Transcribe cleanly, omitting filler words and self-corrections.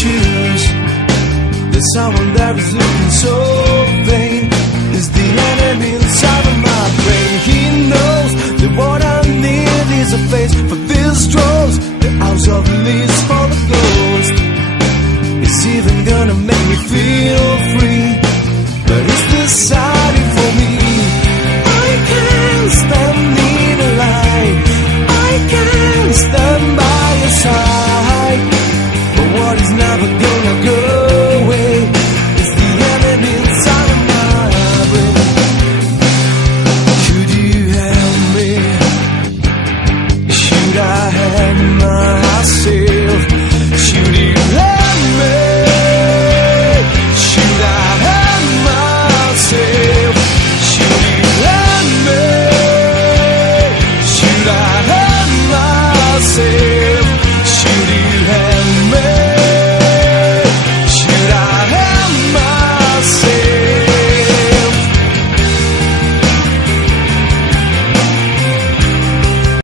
choose. There's someone that is looking so vain. Is the enemy inside of my brain. He knows that what I need is a face for these strolls. The house of leaves for the ghost. It's even gonna make me feel free, but it's decided for me. I can't stand in a line, I can't stand by your side, but what is never gonna go